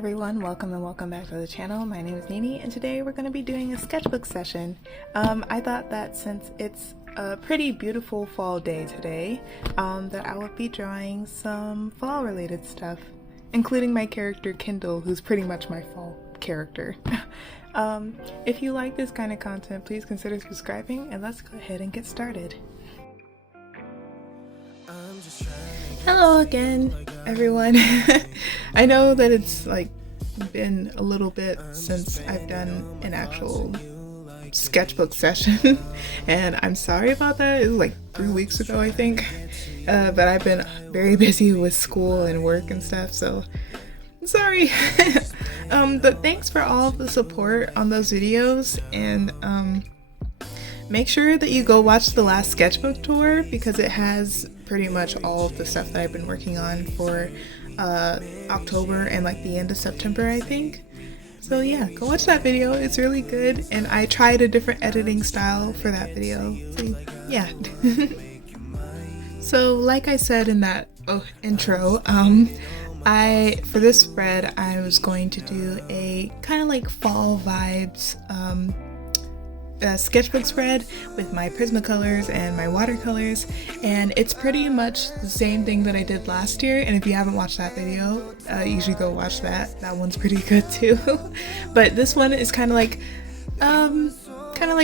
everyone, welcome and welcome back to the channel. My name is Nini and today we're going to be doing a sketchbook session. I thought that since it's a pretty beautiful fall day today, that I would be drawing some fall related stuff, including my character Kindle, who's pretty much my fall character. If you like this kind of content, please consider subscribing and let's go ahead and get started. Hello again, everyone. I know that it's like been a little bit since I've done an actual sketchbook session and I'm sorry about that. It was like 3 weeks ago, I think, but I've been very busy with school and work and stuff, so I'm sorry. But thanks for all of the support on those videos, and make sure that you go watch the last sketchbook tour because it has pretty much all of the stuff that I've been working on for October and like the end of September, I think. So yeah, go watch that video. It's really good, and I tried a different editing style for that video. So yeah. So like I said in that intro, for this spread I was going to do a kind of like fall vibes sketchbook spread with my Prismacolors and my watercolors, and it's pretty much the same thing that I did last year. And if you haven't watched that video, you should go watch that. That one's pretty good too. But this one is kind of like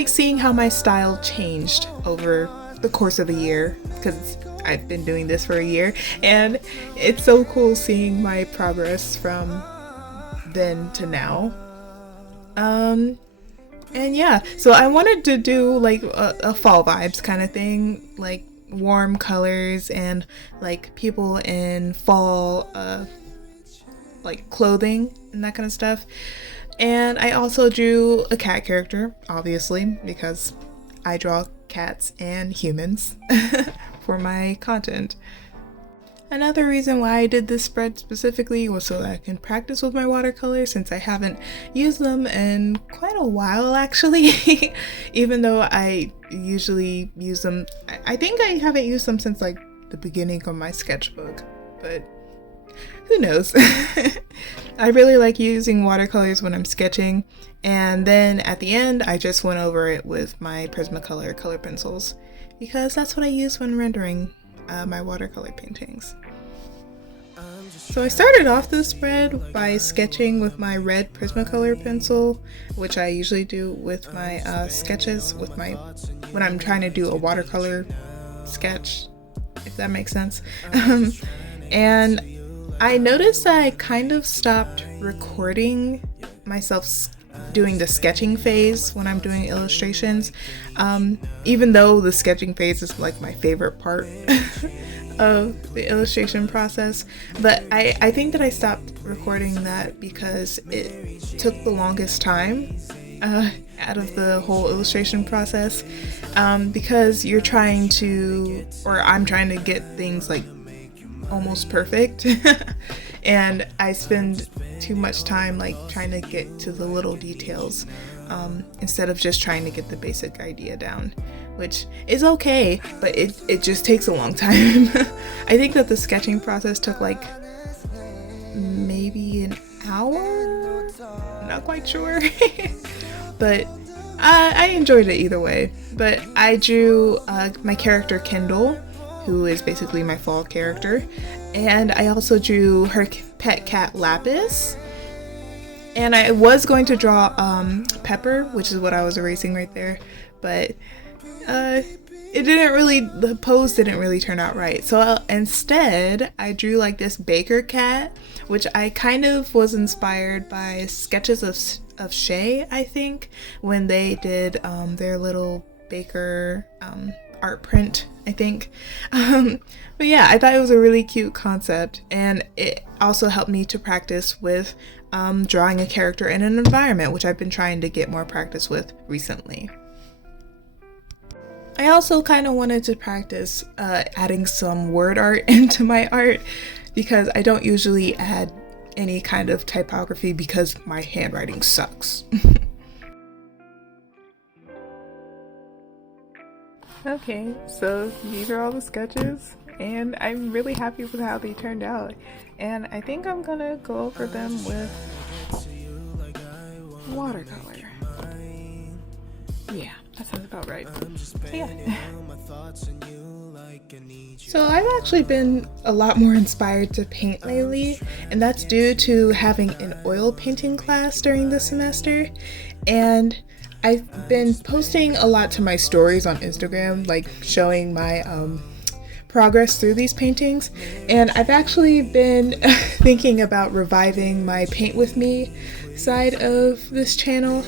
seeing how my style changed over the course of a year, because I've been doing this for a year, and it's so cool seeing my progress from then to now. And yeah, so I wanted to do like a fall vibes kind of thing, like warm colors and like people in fall like clothing and that kind of stuff. And I also drew a cat character, obviously, because I draw cats and humans for my content. Another reason why I did this spread specifically was so that I can practice with my watercolors, since I haven't used them in quite a while actually. Even though I usually use them, I think I haven't used them since like the beginning of my sketchbook, but who knows. I really like using watercolors when I'm sketching, and then at the end I just went over it with my Prismacolor color pencils because that's what I use when rendering my watercolor paintings. So I started off this spread by sketching with my red Prismacolor pencil, which I usually do with my sketches when I'm trying to do a watercolor sketch, if that makes sense. And I noticed that I kind of stopped recording myself doing the sketching phase when I'm doing illustrations, even though the sketching phase is like my favorite part of the illustration process. But I think that I stopped recording that because it took the longest time out of the whole illustration process, because I'm trying to get things like almost perfect and I spend too much time like trying to get to the little details instead of just trying to get the basic idea down, which is okay, but it just takes a long time. I think that the sketching process took like maybe an hour, I'm not quite sure. But I enjoyed it either way. But I drew my character Kindle, who is basically my fall character, and I also drew her pet cat Lapis. And I was going to draw Pepper, which is what I was erasing right there, but the pose didn't really turn out right. So instead I drew like this baker cat, which I kind of was inspired by sketches of Shay, I think, when they did their little baker art print, I think. But yeah, I thought it was a really cute concept, and it also helped me to practice with drawing a character in an environment, which I've been trying to get more practice with recently. I also kind of wanted to practice adding some word art into my art, because I don't usually add any kind of typography because my handwriting sucks. Okay, so these are all the sketches. and I'm really happy with how they turned out. And I think I'm gonna go over them with watercolor. Yeah, that sounds about right. So yeah. So I've actually been a lot more inspired to paint lately, and that's due to having an oil painting class during the semester. And I've been posting a lot to my stories on Instagram, like showing my progress through these paintings. And I've actually been thinking about reviving my Paint With Me side of this channel.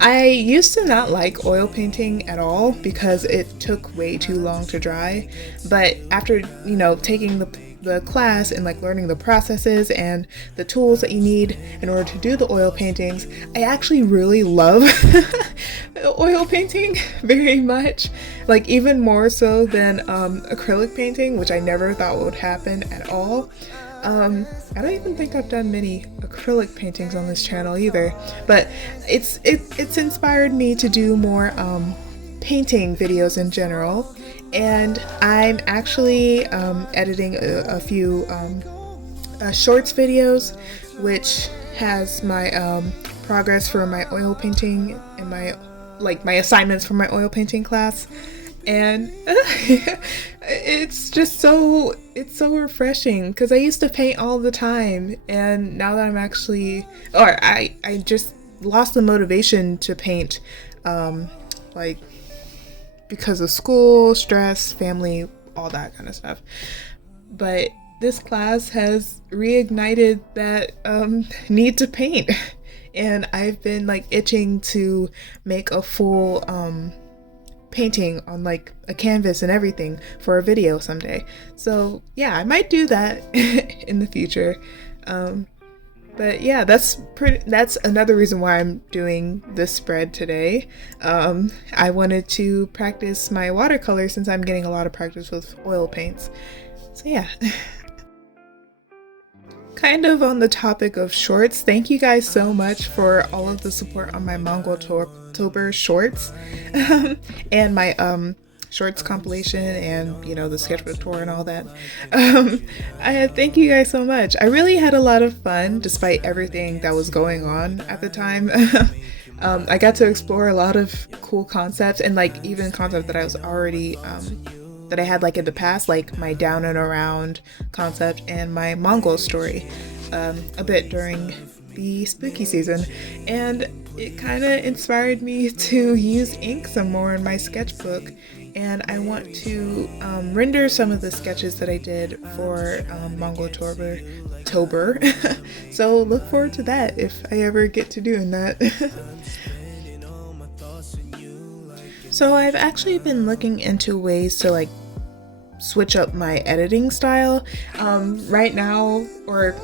I used to not like oil painting at all because it took way too long to dry, but after, you know, taking the class and like learning the processes and the tools that you need in order to do the oil paintings, I actually really love oil painting very much, like even more so than acrylic painting, which I never thought would happen at all. I don't even think I've done many acrylic paintings on this channel either, but it's inspired me to do more painting videos in general, and I'm actually editing a few shorts videos, which has my progress for my oil painting and my assignments for my oil painting class. And it's so refreshing because I used to paint all the time, and now that I just lost the motivation to paint, like because of school, stress, family, all that kind of stuff. But this class has reignited that need to paint, and I've been like itching to make a full painting on like a canvas and everything for a video someday. So yeah, I might do that in the future. But yeah, that's another reason why I'm doing this spread today. I wanted to practice my watercolor since I'm getting a lot of practice with oil paints. So yeah. Kind of on the topic of shorts, thank you guys so much for all of the support on my Mongoltober shorts and my shorts compilation and, you know, the sketchbook tour and all that. I thank you guys so much. I really had a lot of fun despite everything that was going on at the time. I got to explore a lot of cool concepts, and like even concepts that I was already that I had like in the past, like my down and around concept and my Mongol story a bit during the spooky season, and it kind of inspired me to use ink some more in my sketchbook, and I want to render some of the sketches that I did for Mongoltober. So look forward to that if I ever get to doing that. So I've actually been looking into ways to like switch up my editing style. Right now, or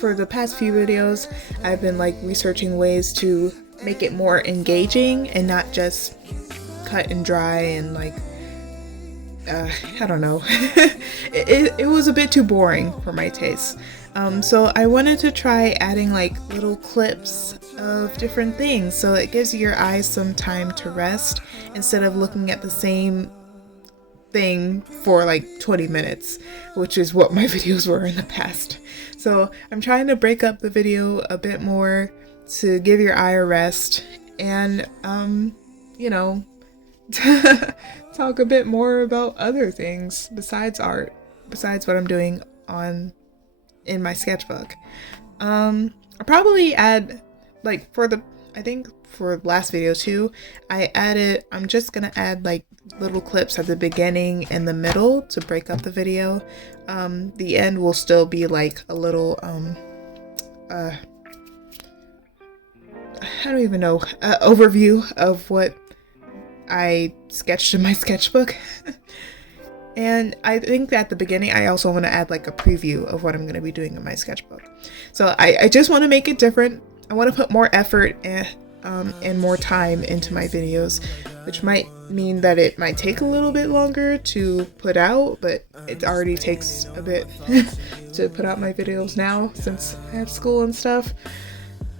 for the past few videos, I've been like researching ways to make it more engaging and not just cut and dry and like I don't know. it was a bit too boring for my taste. So I wanted to try adding like little clips of different things, so it gives your eyes some time to rest instead of looking at the same thing for like 20 minutes, which is what my videos were in the past. So I'm trying to break up the video a bit more to give your eye a rest and you know, talk a bit more about other things besides art, besides what I'm doing in my sketchbook. I'll probably add like for the last video too, I'm just gonna add like little clips at the beginning and the middle to break up the video. The end will still be like a little I don't even know, overview of what I sketched in my sketchbook. And I think that at the beginning I also want to add like a preview of what I'm going to be doing in my sketchbook. So I just want to make it different. I want to put more effort and more time into my videos, which might mean that it might take a little bit longer to put out, but it already takes a bit to put out my videos now since I have school and stuff.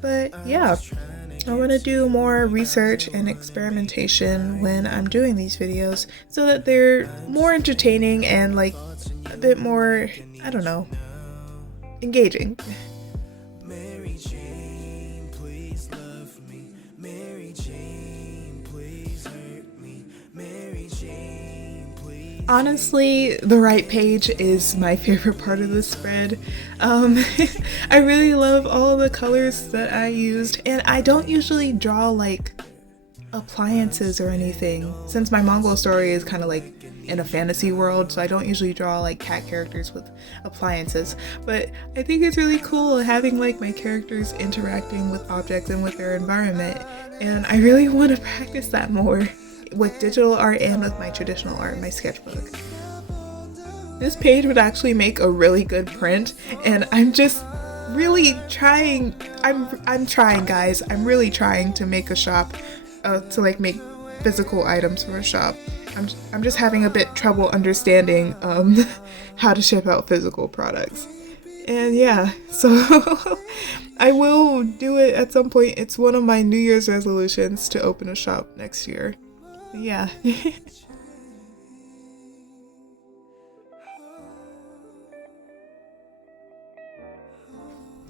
But yeah, I want to do more research and experimentation when I'm doing these videos so that they're more entertaining and like a bit more, I don't know, engaging. Mary Jane, please love me. Mary Jane, please hurt me. Mary Jane, please. Honestly, the right page is my favorite part of the spread. I really love all the colors that I used, and I don't usually draw like appliances or anything since my Mongol story is kind of like in a fantasy world, so I don't usually draw like cat characters with appliances, but I think it's really cool having like my characters interacting with objects and with their environment, and I really want to practice that more with digital art and with my traditional art, my sketchbook. This page would actually make a really good print, and I'm just really trying. I'm trying, guys. I'm really trying to make a shop, to like make physical items for a shop. I'm just having a bit trouble understanding how to ship out physical products. And yeah, so I will do it at some point. It's one of my New Year's resolutions to open a shop next year. Yeah.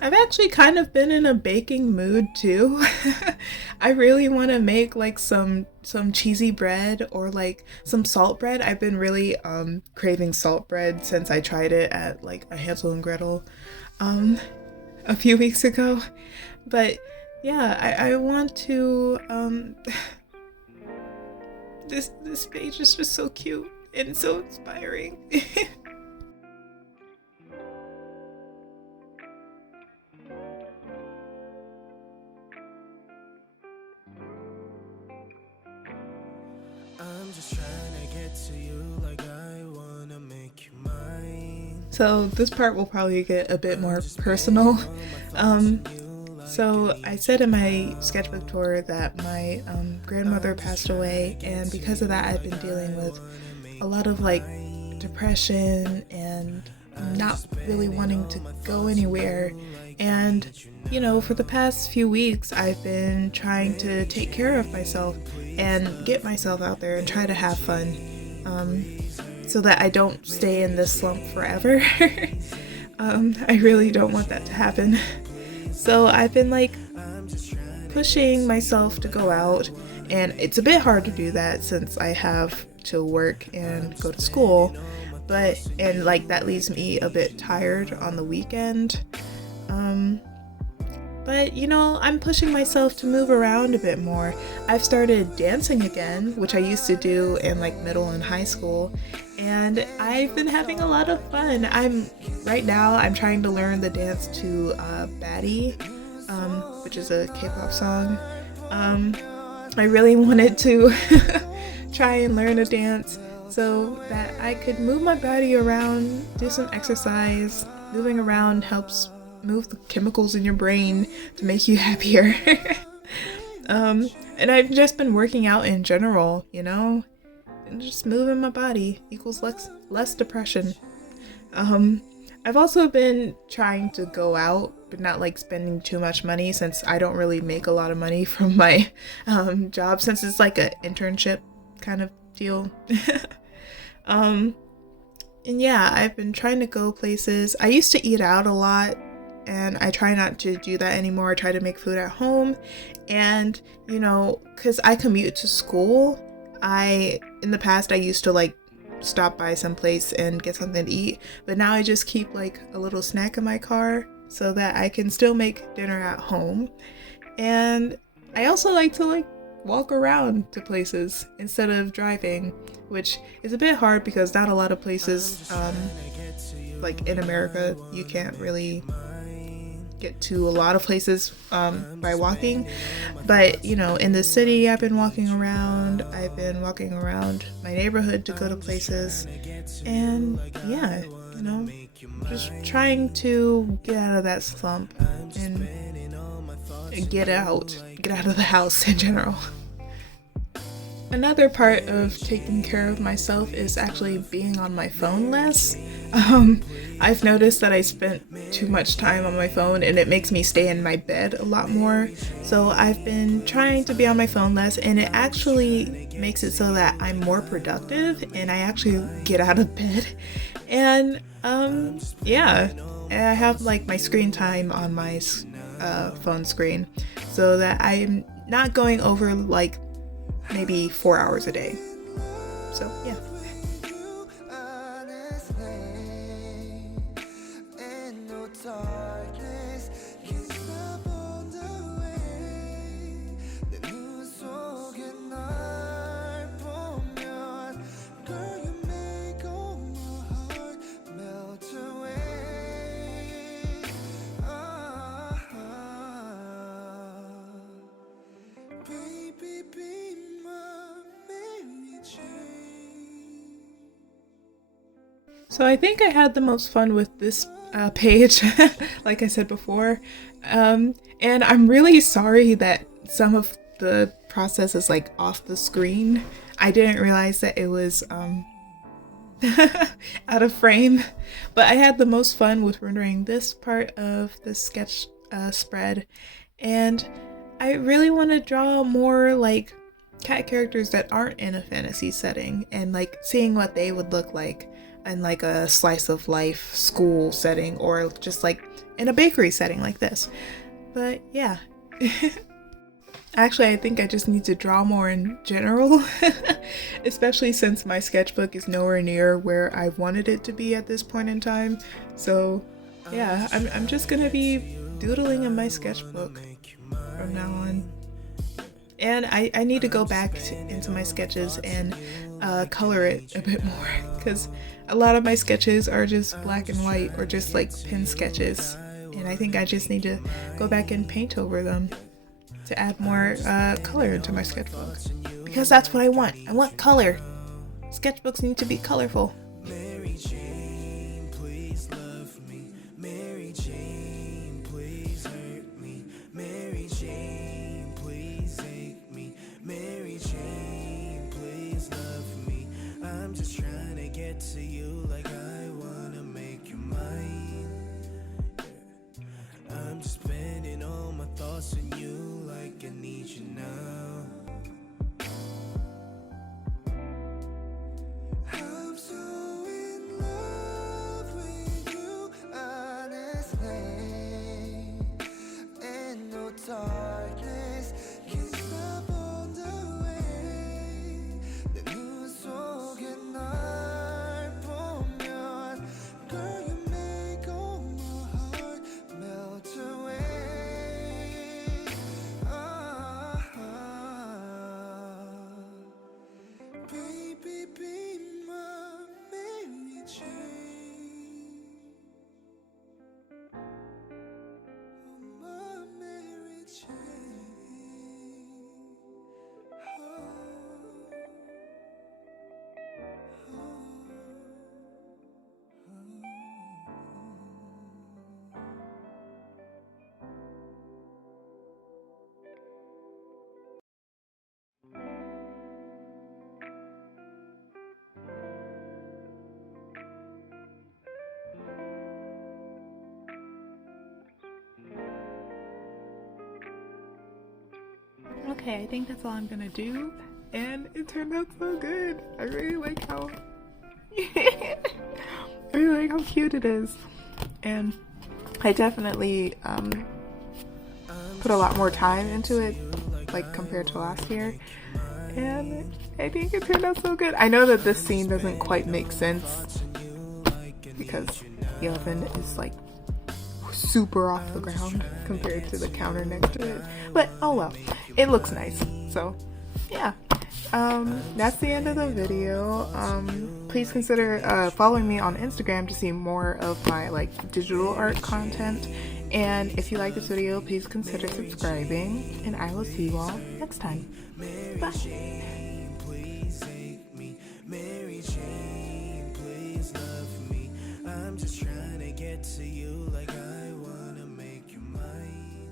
I've actually kind of been in a baking mood too. I really want to make like some cheesy bread or like some salt bread. I've been really craving salt bread since I tried it at like a Hansel and Gretel a few weeks ago. But yeah, I want to this page is just so cute and so inspiring. I'm just trying to get to you like I wanna make you mine. So this part will probably get a bit more personal. So I said in my sketchbook tour that my grandmother passed away, and because of that I've been dealing with a lot of like depression and not really wanting to go anywhere. And you know, for the past few weeks I've been trying to take care of myself and get myself out there and try to have fun, so that I don't stay in this slump forever. I really don't want that to happen. So I've been like pushing myself to go out, and it's a bit hard to do that since I have to work and go to school, and like that leaves me a bit tired on the weekend. But you know, I'm pushing myself to move around a bit more. I've started dancing again, which I used to do in like middle and high school, and I've been having a lot of fun. Right now I'm trying to learn the dance to Baddie, which is a K-pop song. I really wanted to try and learn a dance so that I could move my body around, do some exercise. Moving around helps move the chemicals in your brain to make you happier. And I've just been working out in general, you know, and just moving my body equals less depression. I've also been trying to go out, but not like spending too much money since I don't really make a lot of money from my job, since it's like an internship kind of deal. And yeah, I've been trying to go places. I used to eat out a lot, and I try not to do that anymore. I try to make food at home, and you know, because I commute to school, in the past I used to like stop by some place and get something to eat, but now I just keep like a little snack in my car so that I can still make dinner at home. And I also like to like walk around to places instead of driving, which is a bit hard because not a lot of places like in America you can't really get to a lot of places by walking. But you know, in the city I've been walking around my neighborhood to go to places, and yeah, you know, just trying to get out of that slump and get out of the house in general. Another part of taking care of myself is actually being on my phone less. I've noticed that I spent too much time on my phone and it makes me stay in my bed a lot more. So I've been trying to be on my phone less, and it actually makes it so that I'm more productive and I actually get out of bed. And yeah, I have like my screen time on my phone screen so that I'm not going over like maybe 4 hours a day. So yeah. So I think I had the most fun with this page, like I said before. And I'm really sorry that some of the process is like off the screen. I didn't realize that it was out of frame, but I had the most fun with rendering this part of the sketch spread. And I really want to draw more like cat characters that aren't in a fantasy setting, and like seeing what they would look like in like a slice of life school setting, or just like in a bakery setting like this. But yeah. Actually, I think I just need to draw more in general, especially since my sketchbook is nowhere near where I wanted it to be at this point in time. So yeah, I'm just gonna be doodling in my sketchbook from now on. And I need to go back into my sketches and color it a bit more, because a lot of my sketches are just black and white or just like pen sketches, and I think I just need to go back and paint over them to add more color into my sketchbook, because that's what I want. I want color. Sketchbooks need to be colorful. Maryjane, please love me. Maryjane, please hurt me. Maryjane, please hate me. Maryjane, please love me. I'm just trying to get to you like I wanna make you mine. I'm just spending all my thoughts on you like I need you now. I'm so in love with you, honestly. And no darkness can stop on the way. 내 눈 속에 날 보면, girl, you make all my heart melt away. Baby, be my Mary Jane. Oh, my Mary Jane. Okay, I think that's all I'm gonna do, and it turned out so good. I really like how I really like how cute it is, and I definitely put a lot more time into it, like compared to last year, and I think it turned out so good. I know that this scene doesn't quite make sense because the oven is like super off the ground compared to the counter next to it, but oh well, it looks nice. So yeah, that's the end of the video. Please consider following me on Instagram to see more of my like digital art content, and if you like this video, please consider subscribing, and I will see you all next time. Bye. I'm just trying to get to you like I wanna make you mine.